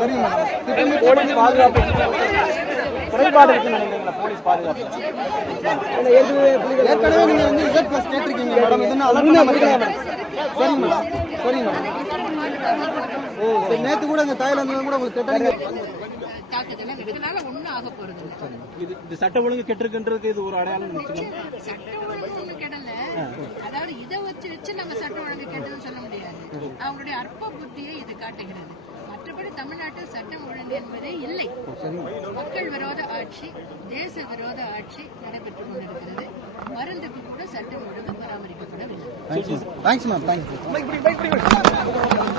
Police பாதுகாப்பு குறைபாடு இருக்குன்னு நினைக்கிறீங்களா? போலீஸ் பாதுகாப்பு. ஏற்கனவே நீங்க வந்து இசட் பிளஸ் கேட்டிருக்கீங்க மேடம் இது அலர்ட் மேடம் சரிங்க மேடம் ஓ சரி நேத்து கூட இந்த தாய்லாந்துல கூட உங்களுக்கு கேட்டாங்க இது சட்ட ஒழுங்கு கெட்டிருக்குன்றதுக்கு இது ஒரு அடையாளம் அதாவது இதை வச்சு வச்சு நம்ம சட்டம் ஒழுங்கு கெட்டதுன்னு சொல்ல முடியாது. அவங்களுடைய அற்ப புத்தியை இது காட்டுகிறது. மற்றபடி தமிழ்நாட்டில் சட்டம் ஒழுங்கு என்பதே இல்லை. மக்கள் விரோத ஆட்சி தேச விரோத ஆட்சி நடைபெற்றுக் கொண்டிருக்கிறது. மருந்துக்கு கூட சட்டம் ஒழுங்கு பராமரிக்கப்படவில்லை. Thanks ma'am thanks